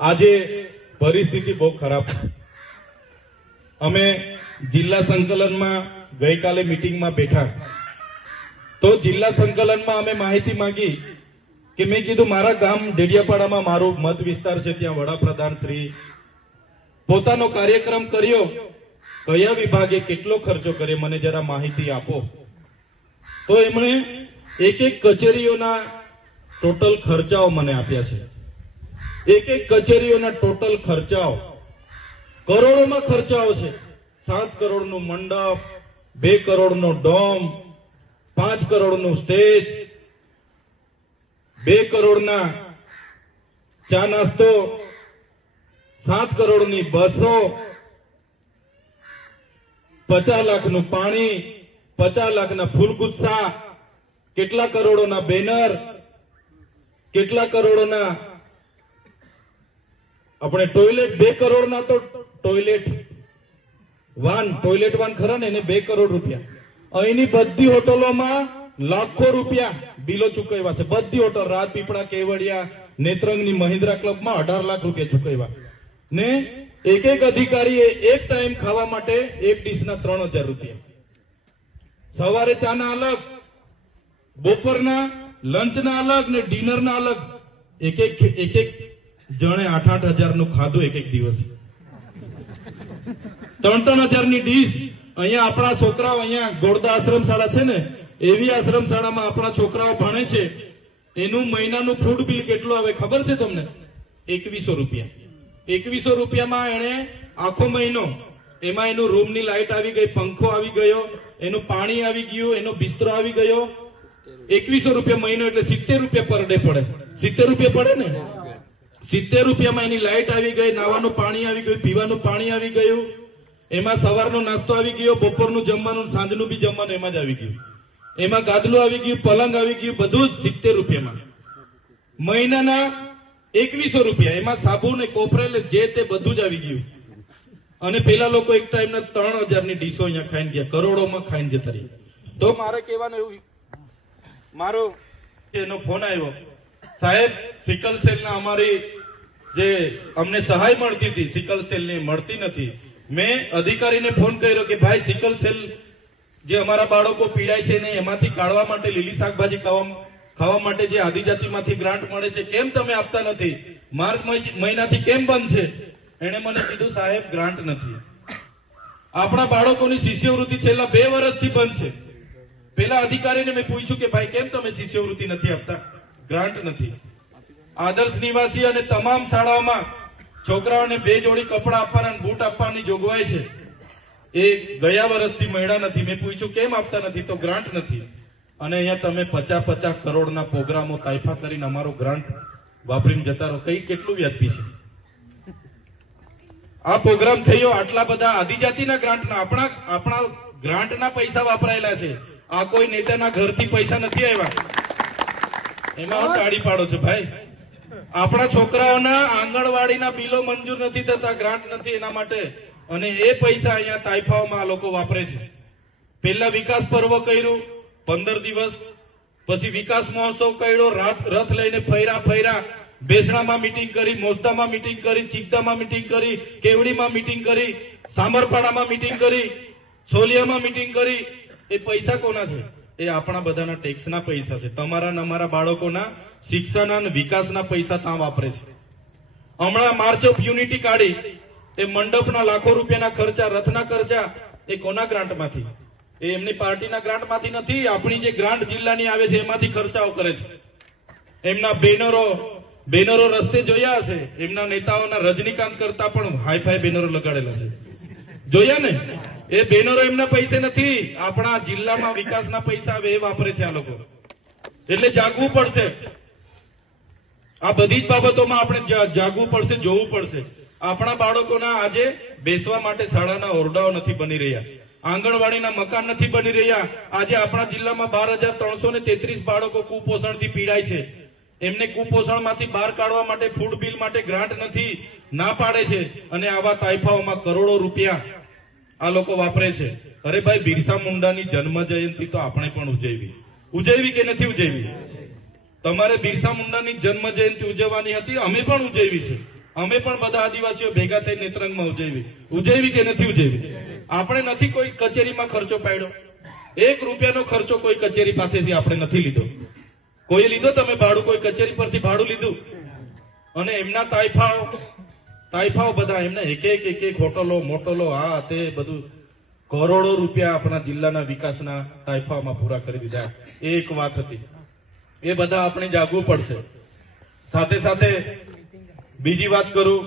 આજે પરિસ્થિતિ બહુ ખરાબ છે। અમે જિલ્લા સંકલનમાં ગઈકાલે મીટિંગમાં બેઠા તો જિલ્લા સંકલનમાં અમે માહિતી માંગી કે મેં કીધું મારા ગામ ડેડિયાપાડામાં મારું મત વિસ્તાર છે, ત્યાં વડાપ્રધાન શ્રી પોતાનો કાર્યક્રમ કર્યો, કયા વિભાગે કેટલો ખર્ચો કર્યો મને જરા માહિતી આપો। તો એમણે એક એક કચેરીઓના ટોટલ ખર્ચાઓ મને આપ્યા છે। એક એક કચેરીઓના ટોટલ ખર્ચાઓ કરોડોમાં ખર્ચાઓ છે। 7 કરોડનું મંડપ, 2 કરોડનો ડોમ, 5 કરોડનું સ્ટેજ, 2 કરોડના ચા નાસ્તો, 7 કરોડની બસો, 50 લાખનું પાણી, 50 લાખના ફૂલગુચ્છા, કેટલા કરોડોના બેનર, કેટલા કરોડોના આપણે ટોયલેટ, 2 કરોડના તો ટોયલેટ વાન ખરા ને એને 2 કરોડ રૂપિયા। અહીંની બધી હોટલોમાં લાખો રૂપિયા બિલો ચૂકવ્યા છે। બધી હોટલ રાજપીપળા, કેવડિયા, નેત્રંગની મહિન્દ્રા ક્લબમાં 18 લાખ રૂપિયા ચૂકવ્યા ને એક એક અધિકારીએ એક ટાઈમ ખાવા માટે એક ડીશના 3000 રૂપિયા। સવારે ચાના અલગ, બપોરના લંચના અલગ ને ડિનરના અલગ। એક એક જણે 8,000 નું ખાધું એક એક દિવસ। 3,000 ની ડીશ। અહીંયા આપણા છોકરાઓ, અહીંયા ગોળદા આશ્રમ શાળા છે ને, એવી આશ્રમ શાળામાં આપણા છોકરાઓ ભણે છે, એનું મહિનાનું ફૂડ બિલ કેટલું આવે ખબર છે તમને? 2100 રૂપિયા। 2100 રૂપિયામાં એને આખો મહિનો, એમાં એનું રૂમની લાઇટ આવી ગઈ, પંખો આવી ગયો, એનું પાણી આવી ગયું, એનો બિસ્તરો આવી ગયો। 2100 રૂપિયા મહિનો એટલે 70 રૂપિયા પર ડે પડે। 70 રૂપિયા પડે ને? 70 રૂપિયામાં એની લાઇટ આવી ગઈ, નાવાનું પાણી આવી ગયું, પીવાનું પાણી આવી ગયું, એમાં સવારનો નાસ્તો આવી ગયો, બપોરનું જમવાનું, સાંજનું બી જમવાનું એમાં જ આવી ગયું, એમાં ગાદલું આવી ગયું, પલંગ આવી ગયું, બધું જ 70 રૂપિયામાં। મહિનાના 2100 રૂપિયા, એમાં સાબુ ને કોપરેલ જે તે બધું જ આવી ગયું। અને પેલા લોકો એક ટાઈમના 3000 ની ડીશો અહીંયા ખાઈને ગયા, કરોડોમાં ખાઈને જતા રહ્યા। તો મારે કહેવાનું એવું, મારો એનો ફોન આવ્યો, સાહેબ સિકલ સેલના અમારી જે અમને સહાય મળતી હતી સિકલ સેલની મળતી નથી। મેં અધિકારીને ફોન કર્યો કે ભાઈ સિકલ સેલ જે અમારા બાળકો પીડાય છે ને એમાંથી કાઢવા માટે, લીલી શાકભાજી ખાવા માટે જે આદિજાતિમાંથી ગ્રાન્ટ મળે છે, કેમ તમે આપતા નથી? માર્ચ મહિનાથી કેમ બંધ છે? એને મને કીધું સાહેબ ગ્રાન્ટ નથી। આપણા બાળકોની શિષ્યવૃત્તિ છેલ્લા 2 વર્ષથી બંધ છે। પેલા અધિકારીને મેં પૂછ્યું કે ભાઈ કેમ તમે શિષ્યવૃત્તિ નથી આપતા? ગ્રાન્ટ નથી। આદર્શ નિવાસી અને તમામ શાળાઓમાં છોકરાઓને 2 જોડી કપડા આપવાના, બૂટ આપવાની જોગવાઈ છે, એ ગયા વર્ષથી મળ્યા નથી। મેં પૂછ્યું કેમ આપતા નથી? તો ગ્રાન્ટ નથી। અને અહીંયા તમે 50 કરોડના પ્રોગ્રામો તાઇફા કરીને અમારો ગ્રાન્ટ વાપરીને જતા રહો, કઈ કેટલું વ્યાજબી છે? આ પ્રોગ્રામ થયો આટલા બધા આદિજાતિના ગ્રાન્ટના, આપણા ગ્રાન્ટના પૈસા વાપરાયેલા છે। આ કોઈ નેતાના ઘરથી પૈસા નથી આવ્યા। એમાં હું ટાળી પાડો છો ભાઈ? આપણા છોકરાઓના આંગણવાડીના બિલો મંજૂર નથી થતા, ગ્રાન્ટ નથી એના માટે, અને એ પૈસા અહીંયા તાઇફાઓમાં આ લોકો વાપરે છે। પહેલા વિકાસ પર્વ કર્યું 15 દિવસ, પછી વિકાસ મહોત્સવ કર્યો, રથ લઈને ફર્યા, બેસણામાં મીટિંગ કરી, મોસ્તામાં મીટિંગ કરી, ચીકદામાં મીટિંગ કરી, કેવડીમાં મીટિંગ કરી, સામરપાડામાં મીટિંગ કરી, છોલિયામાં મીટિંગ કરી। એ પૈસા કોના છે? એ આપણા બધાના ટેક્સના પૈસા છે। તમારા ને અમારા બાળકોના શિક્ષણના અને વિકાસના પૈસા ત્યાં વાપરે છે। હમણાં માર્ચ ઓફ યુનિટી કાઢી, એ મંડપના લાખો રૂપિયાના ખર્ચા, રથના ખર્ચા, એ કોના ગ્રાન્ટમાંથી? એ એમની પાર્ટીના ગ્રાન્ટમાંથી નથી, આપણી જે ગ્રાન્ટ જિલ્લાની આવે છે એમાંથી ખર્ચાઓ કરે છે। એમના બેનરો રસ્તે જોયા હશે, એમના નેતાઓના રજનીકાંત કરતા પણ હાઈફાઈ બેનરો લગાડેલા છે, જોયા ને? એ બેનરો એમના પૈસે નથી, આપણા જિલ્લામાં વિકાસના પૈસા આવે એ વાપરે છે આ લોકો। એટલે જાગવું પડશે, આ બધી જ બાબતોમાં આપણે જાગવું પડશે, જોવું પડશે। આપણા બાળકોના આજે બેસવા માટે શાળાના ઓરડાઓ નથી બની રહ્યા, આંગણવાડીના મકાન નથી બની રહ્યા। આજે આપણા જિલ્લામાં 12,333 બાળકો કુપોષણથી પીડાય છે। એમને કુપોષણમાંથી બહાર કાઢવા માટે ફૂડ બિલ માટે ગ્રાન્ટ નથી, ના પાડે છે, અને આવા તાઇફાઓમાં કરોડો રૂપિયા આ લોકો વાપરે છે। અરે ભાઈ, બિરસા મુંડાની જન્મ જયંતિ તો આપણે પણ ઉજવવી કે નથી ઉજવવી? તમારે બિરસા મુંડાની જન્મ જયંતિ ઉજવવાની હતી, અમે પણ ઉજવી છે, અમે પણ બધા આદિવાસીઓ ભેગા થઈ નેત્રંગમાં ઉજવી કે નથી ઉજવી? આપણે નથી કોઈ કચેરીમાં ખર્ચો પાડ્યો, 1 રૂપિયાનો ખર્ચો કોઈ કચેરી પાસેથી આપણે નથી લીધો. કોઈ લીધો તમે ભાડું? કોઈ કચેરી પરથી ભાડું લીધું? અને એમના તાઇફાઓ બધા એમને એક એક હોટલો મોટલો આ તે બધું કરોડો રૂપિયા આપણા જિલ્લાના વિકાસના તાઇફામાં પૂરા કરી દીધા. એક વાત હતી, એ બધા આપણે જાગવું પડશે. સાથે સાથે બીજી વાત કરું